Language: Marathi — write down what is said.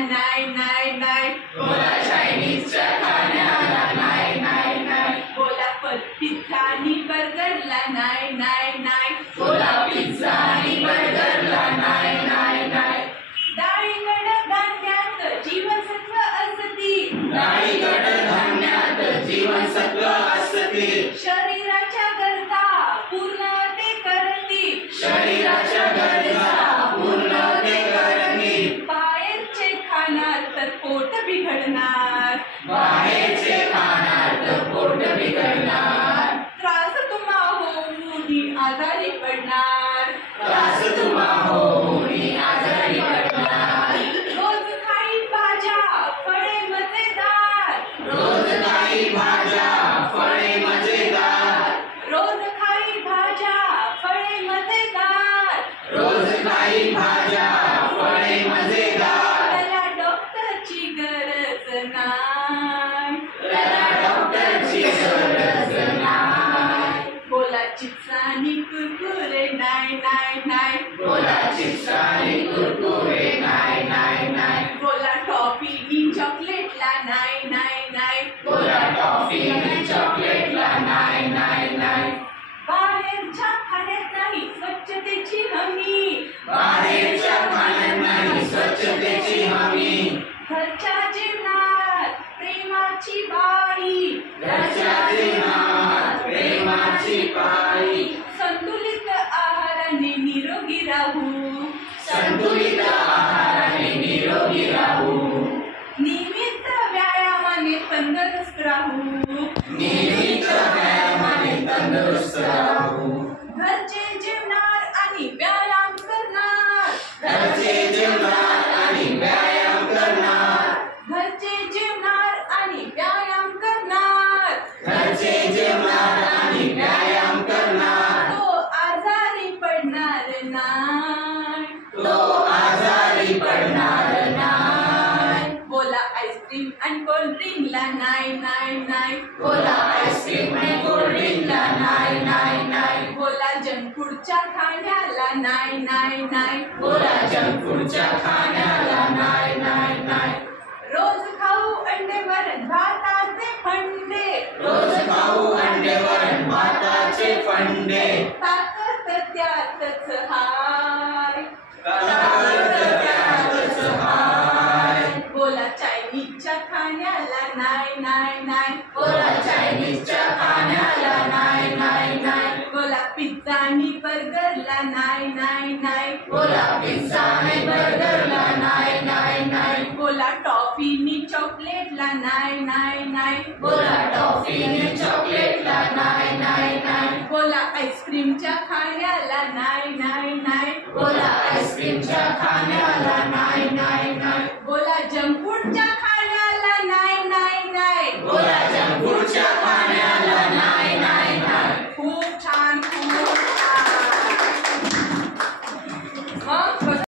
नाही नाही नाही, बोला चायनीजच्या खाण्याला नाही नाही नाही, बोला पिझ्झा आणि बर्गरला नाही नाही नाही, बोला पिझ्झा आणि बर्गरला नाही नाही नाही, डाळीगड धान्यात जीवनसत्व असती, डाळीगड धान्यात जीवनसत्व असते, शरीराच्या गरजा पूर्ण ते करती, शरीराच्या गरजा पूर्ण ते करणी, बाहेरचे खाणार तर पोट बिघडणार, बाहेरचे खाणार तर पोट बिघडणार, त्रास तुम्हा होऊन आजारी पडणार, त्रास तुम्हा होऊन आजारी पडणार, रोज खाई भाज्या फळे मजेदार, रोज काही भाज्या फळे मजेदार, रोज खाई भाज्या फळे मजेदार, रोज काही भाज्या फळे मजेदार, त्याला डॉक्टरची गरज नाही, त्याला डॉक्टरची गरज नाही, बोला चिप्स आणि कुरकुरे नाही नाही नाही, बोला चिप्स आणि कुरकुरे नाही नाही नाही, बोला टॉफी इन चॉकलेटला नाही नाही नाही, बोला टॉफी आणि चॉकलेटला नाही नाही नाही, बाहेरच्या खाण्यात नाही स्वच्छतेची हमी, बाहेरच्या खाण्यात नाही स्वच्छतेची हमी, घरच्या जेवणात प्रेमाची बाई, घरच्या जेवणात प्रेमाची पाळी, संतुलित आहाराने निरोगी राहू, संतुलित आहाराने निरोगी राहू, नियमित व्यायामाने तंदुरुस्त राहू, नियमित व्यायामाने तंदुरुस्त राहू, घरचे जेवणार आणि व्यायाम करणार, घरचे जेवणार आणि व्यायाम करणार, घरचे जेवणार आणि व्यायाम करणार, घरचे जेवणार आणि व्यायाम करणार, तो आजारी पडणार नाही, तो आजारी पडणार नाही, बोला आईस्क्रीम आणि कोल्ड्रिंकला नाही नाही नाही, बोला आईस्क्रीम आणि कोल्ड्रिंकला नाही नाही नाही, बोला जंक फूडच्या खाण्याला नाही नाही नाही, बोला जंक फूडच्या खाण्याला नाही नाही नाही, रोज खाऊ अंडे वरण भाताचे फंडे, रोज खाऊ अंडे वरण भाताचे फंडे, ताकद त्यातच हाय, ताकद त्यातच हाय, बोला चायनीजच्या खाण्याला नाही नाही नाही, बोला चायनीजच्या खाण्याला नाही नाही नाही, बोला पिझ्झा आणि बर्गरला नाही नाही नाही, बोला पिझ्झा आणि बर्गरला नाही नाही नाही, बोला टॉफी आणि चॉकलेटला नाही नाही नाही, बोला टॉफी आणि चॉकलेट